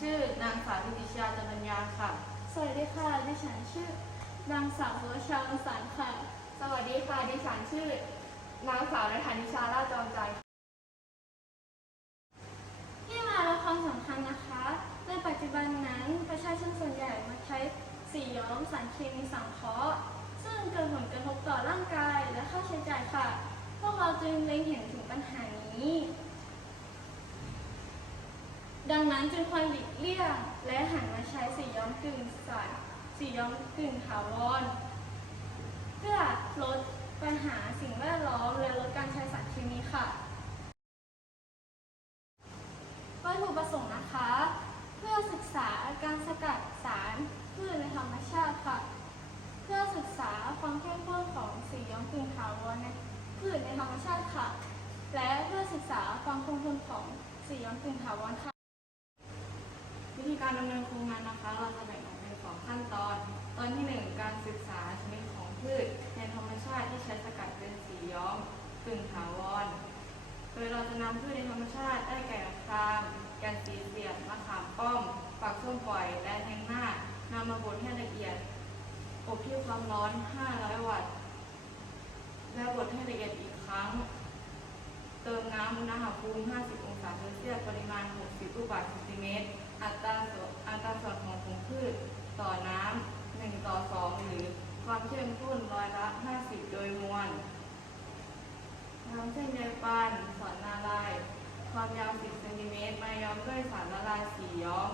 ชื่อนางสาวทิติชาจันทัญญาค่ะ สวัสดีค่ะ ดิฉันชื่อนางสาววชาวสารค่ะ สวัสดีค่ะ ดิฉันชื่อนางสาวนัทธานิชาลาจอมใจที่มาและความสำคัญนะคะ ในปัจจุบันนั้นประชาชนส่วนใหญ่มาใช้สีย้อมสารเคมีสังเคราะห์ซึ่งเกิดผลกระทบต่อร่างกายและค่าใช้จ่ายค่ะ พวกเราจึงเล็งเห็นถึงปัญหานี้ ดังนั้นจึงควรหลีกเลี่ยงและหันมาใช้สีย้อมกึ่งสารสีย้อมกึ่งถาวรเพื่อลดปัญหาสิ่งแวดล้อมและลดการใช้สารเคมีค่ะวัตถุประสงค์นะคะ เพื่อศึกษาการสกัดสารพืชในธรรมชาติค่ะ เพื่อศึกษาความเข้มข้นของสีย้อมกึ่งถาวรในพืชในธรรมชาติค่ะ และเพื่อศึกษาความคงทนของสีย้อมกึ่งถาวรค่ะ การดำเนินโครงงานนะคะ เราจะแบ่งออกเป็นสองขั้นตอน ตอนที่หนึ่งการศึกษาชนิดของพืชในธรรมชาติที่ใช้สกัดเป็นสีย้อมกึ่งถาวร โดยเราจะนำพืชในธรรมชาติได้แก่ครามแกนสีเสียดมะขามป้อมปักส้มปล่อย และแทงหน้านำมาบดให้ละเอียด อบที่ความร้อน 500 วัตต์ และบดให้ละเอียดอีกครั้ง เติมน้ำอุณหภูมิ 50 องศาเซลเซียส ปริมาณ 60 ลูกบาศก์เซนติเมตร อัตราส่วนอัตราส่วนของผงพืชต่อน้ำ1ต่อ2หรือความเข้มข้นร้อยละ50โดยมวลน้ำเส้นใยปานสอนนาลาย ความยาว10เซนติเมตรมาย้อมด้วยสารละลายสีย้อม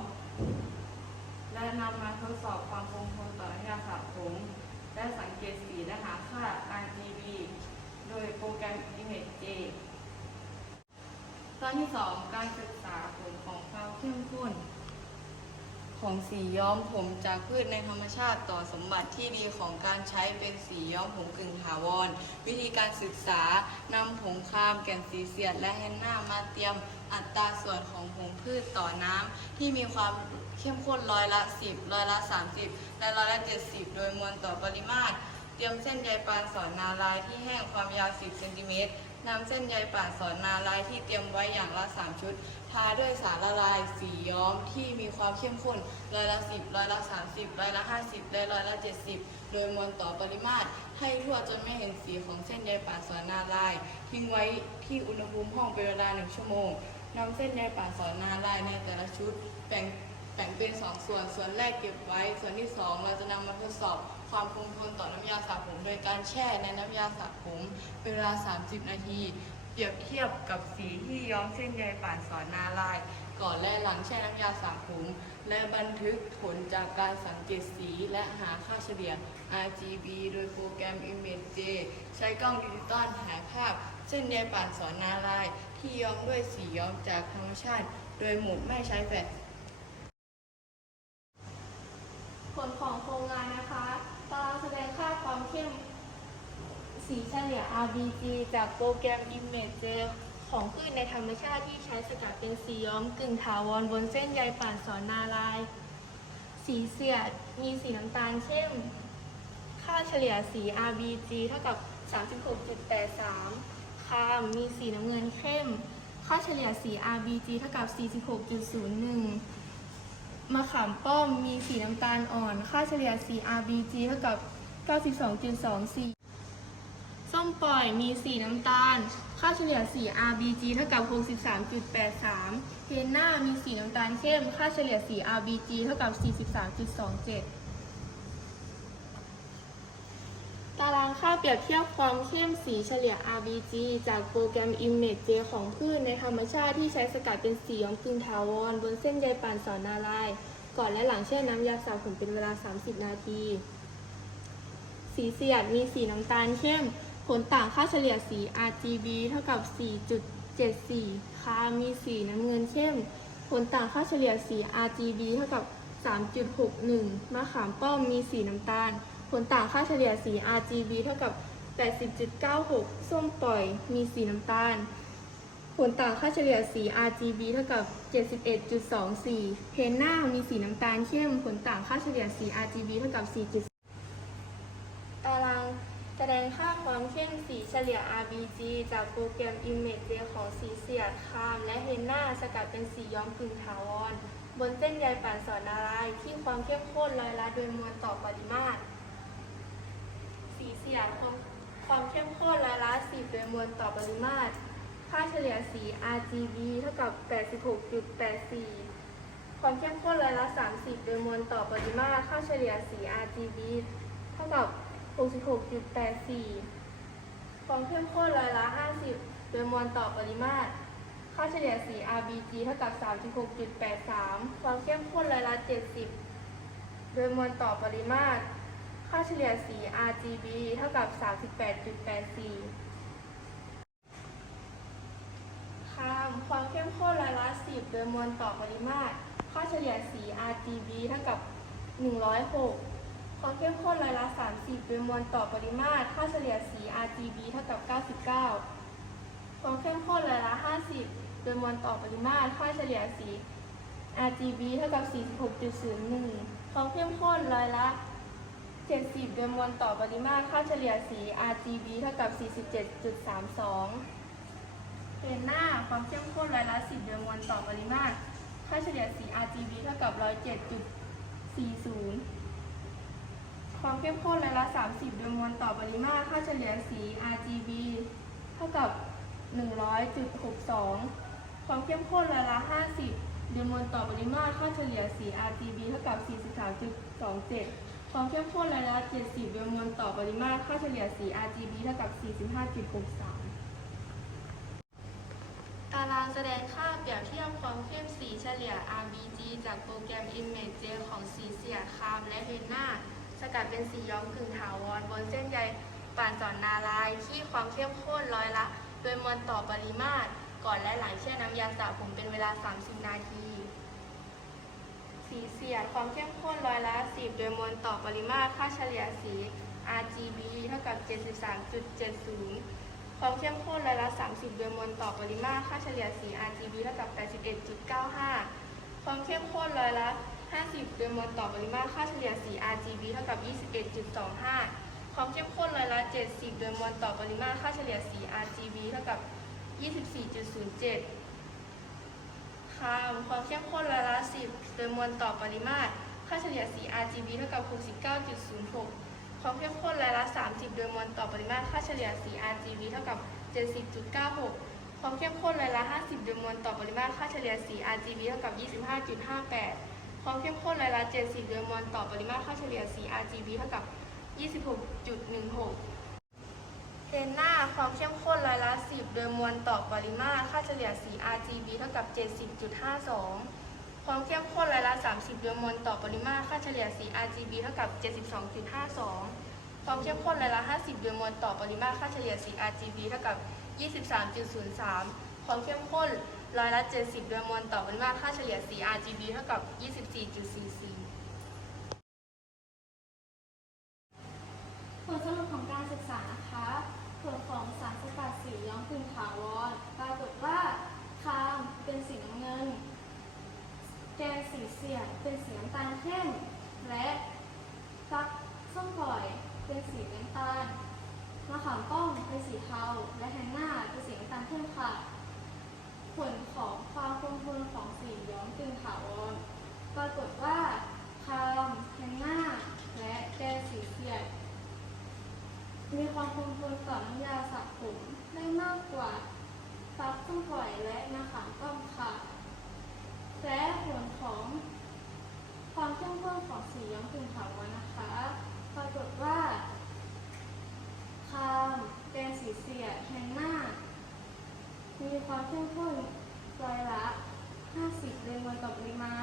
และนำมาทดสอบความคงทนต่อเน้ำยาสระผม และสังเกตสีและหาค่า RGB โดยโปรแกรม ImageJ ตอนที่ 2 การศึกษาผลของความเข้ม ของสีย้อมผมจากพืชในธรรมชาติต่อสมบัติที่ดีของการใช้เป็นสีย้อมผมกึ่งถาวร วิธีการศึกษานำผงครามแก่นสีเสียด และแฮนนามาเตรียมอัตราส่วนของผงพืชต่อน้ำที่มีความเข้มข้นร้อยละ 10 ร้อยละ 30 และร้อยละ 70 โดยมวลต่อปริมาตร เตรียมเส้นใยปานสอนนาลายที่แห้งความยาว 10 เซนติเมตร นำเส้นใยป่านสอนนาลายที่เตรียมไว้อย่างละ 3 ชุด ทาด้วยสารละลายสีย้อมที่มีความเข้มข้นร้อยละ 10ร้อยละ 30ร้อยละ 50และร้อยละ 70 โดยมวลต่อปริมาตร ให้ทั่วจนไม่เห็นสีของเส้นใยป่านสอนนาลาย ทิ้งไว้ที่อุณหภูมิห้องเป็นเวลา 1 ชั่วโมงนำเส้นใยป่านสอนนาลายในแต่ละชุดแบ่งแบ่งเป็น 2 ส่วน ส่วนแรกเก็บไว้ ส่วนที่ 2 เราจะนำมาทดสอบ ความคงทนต่อน้ำยาสระผม โดยการแช่ในน้ำยาสระผมเป็นเวลา 30 นาที เปรียบเทียบกับสีที่ย้อมเส้นใยป่านสอนนาลาย ก่อนและหลังแช่น้ำยาสระผม และบันทึกผลจากการสังเกตสีและหาค่าเฉลี่ย RGB โดยโปรแกรม ImageJ ใช้กล้องดิจิตอลถ่าภาพ เส้นใยป่านสอนนาลาย ที่ย้อมด้วยสีย้อมจากธรรมชาติ โดยหมดไม่ใช้แฟลชผลของโครงงานนะคะ ตารางแสดงค่าความเข้ม สีเฉลี่ย RGB จากโปรแกรม Image ของพืชในธรรมชาติที่ใช้สกัดเป็นสีย้อมกึ่งถาวรบนเส้นใยป่านสอนนาลาย สีเสียดมีสีน้ำตาลเข้ม ค่าเฉลี่ยสี RGB เท่ากับ 36.83 คามมีสีน้ำเงินเข้ม ค่าเฉลี่ยสี RGB เท่ากับ 46.01มะขามป้อมมีสีน้ำตาลอ่อน ค่าเฉลี่ยสี RBG เท่ากับ 92.24 ส้มปล่อยมีสีน้ำตาล ค่าเฉลี่ยสี RBG เท่ากับ 63.83 เฮนน่ามีสีน้ำตาลเข้ม ค่าเฉลี่ยสี RBG เท่ากับ 43.27 ตารางค่าเปรียบเทียบความเข้มสีเฉลี่ย RBG จากโปรแกรม ImageJ ของพืชในธรรมชาติที่ใช้สกัดเป็นสีย้อมกึ่งถาวร บนเส้นใยป่านสอนนาลาย ก่อนและหลังแช่น้ำยาสระผมเป็นเวลา 30 นาที สีเสียดมีสีน้ำตาลเข้ม ผลต่างค่าเฉลี่ยสี RGB เท่ากับ 4.74คามีสีน้ำเงินเข้ม ผลต่างค่าเฉลี่ยสี RGB เท่ากับ 3.61 มะขามป้อมมีสีน้ำตาล ผลต่างค่าเฉลี่ยสี RGB เท่ากับ 80.96 ส้มปล่อย มีสีน้ำตาล ผลต่างค่าเฉลี่ยสี RGB เท่ากับ 71.24 เพนหน้ามีสีน้ำตาลเข้ม ผลต่างค่าเฉลี่ยสี RGB เท่ากับ 4. ตารางแสีเฉลี่ย RBG จากโปรแกรม Image J ของสีเสียดคามและเฮนนาสกัดเป็นสีย้อมกึ่งถาวร บนเส้นใยป่านสอนนารายที่ความเข้มข้นร้อยละโดยมวลต่อปริมาตร สีเสียดความความเข้มข้นร้อยละ10โดยมวลต่อปริมาตร ค่าเฉลี่ยสี RGB เท่ากับ 86.84 ความเข้มข้นร้อยละ 30 โดยมวลต่อปริมาตร ค่าเฉลี่ยสี RGB เท่ากับ 66.84 ความเข้มข้นร้อยละ 50 โดยมวลต่อปริมาตร ค่าเฉลี่ยสี RBG เท่ากับ 36.83 ความเข้มข้นร้อยละ 70 โดยมวลต่อปริมาตร ค่าเฉลี่ยสี RGB เท่ากับ 38.84ข้ามความเข้มข้นร้อยละ 10 โดยมวลต่อปริมาตร ค่าเฉลี่ยสี RGB เท่ากับ 106 ความเข้มข้นร้อยละ 30โดยมวลต่อปริมาตร ค่าเฉลี่ยสี RGB เท่ากับ 99 ความเข้มข้นร้อยละ 50โดยมวลต่อปริมาตร ค่าเฉลี่ยสี RGB เท่ากับ 46.01 ความเข้มข้นร้อยละ 70โดยมวลต่อปริมาตร ค่าเฉลี่ยสี RGB เท่ากับ 47.32 เห็นหน้าความเข้มข้นร้อยละ 10โดยมวลต่อปริมาตร ค่าเฉลี่ยสี RGB เท่ากับ 107.40 ความเข้มข้นร้อยละ 30 โดยมวลต่อปริมาตรค่าเฉลี่ยสี RGB เท่ากับ 100.62 ความเข้มข้นร้อยละ 50 โดยมวลต่อปริมาตรค่าเฉลี่ยสี RGB เท่ากับ 43.27 ความเข้มข้นร้อยละ 70 โดยมวลต่อปริมาตรค่าเฉลี่ยสี RGB เท่ากับ 45.63 ตารางแสดงค่าเปรียบเทียบความเข้มสีเฉลี่ย RBG จากโปรแกรม Image J ของสีเสียคามและเฮนนา สกัดเป็นสีย้อมกึ่งถาวรบนเส้นใยป่านสอนนารายที่ความเข้มข้นร้อยละ โดยมวลต่อปริมาตร ก่อนและหลังแช่น้ำยาสระผมเป็นเวลา 30 นาที สีเสียดความเข้มข้นร้อยละ 10 โดยมวลต่อปริมาตร ค่าเฉลี่ยสี RGB เท่ากับ 73.70 ความเข้มข้นร้อยละ 30 โดยมวลต่อปริมาตร ค่าเฉลี่ยสี RGB เท่ากับ 81.95 ความเข้มข้นร้อยละ 50 โดยมวลต่อปริมาตรค่าเฉลี่ยสี RGB เท่ากับ 21.25 ความเข้มข้นร้อยละ 70 โดยมวลต่อปริมาตรค่าเฉลี่ยสี RGB เท่ากับ 24.07 ค่าความเข้มข้นร้อยละ 10 โดยมวลต่อปริมาตรค่าเฉลี่ยสี RGB เท่ากับ 69.06 ความเข้มข้นร้อยละ 30 โดยมวลต่อปริมาตรค่าเฉลี่ยสี RGB เท่ากับ 70.96 ความเข้มข้นร้อยละ 50 โดยมวลต่อปริมาตรค่าเฉลี่ยสี RGB เท่ากับ 25.58 ความเข้มข้นร้อยละ70โดยมวลต่อปริมาตรค่าเฉลี่ยสี RGB เท่ากับ 26.16เทนหน้าความเข้มข้นร้อยละ10โดยมวลต่อปริมาตรค่าเฉลี่ยสี RGB เท่ากับ 70.52 ความเข้มข้นร้อยละ30โดยมวลต่อปริมาตรค่าเฉลี่ยสี RGB เท่ากับ 72.52 ความเข้มข้นร้อยละ50โดยมวลต่อปริมาตรค่าเฉลี่ยสี RGB เท่ากับ 23.03 ความเข้มข้น ร้อยละ 70 โดยมวลต่อปริมาค่าเฉลี่ยสี RGB เท่ากับ 24.44 ผลสรุปของการศึกษานะคะผลของสารสกัดสีย้อมกึ่งถาวรปรากฏว่าคามเป็นสีน้ำเงิน แกนสีเสียดเป็นสีน้ำตาลเข้ม และฟักส้มปล่อยเป็นสีน้ำตาลมะขามป้อมเป็นสีเทา และแฮนนาเป็นสีน้ำตาลเข้มค่ะ ผลของความคงทนของสีย้อมกึ่งถาวรปรากฏว่าคามแฮนนาและแกนสีเสียด มีความคงทนต่อน้ำยาสระผมได้มากกว่าฟักส้มปล่อยและมะขามป้อมค่ะและผลของความเข้มข้นของสีย้อมกึ่งถาวรนะคะ ปรากฏว่า 同意吗？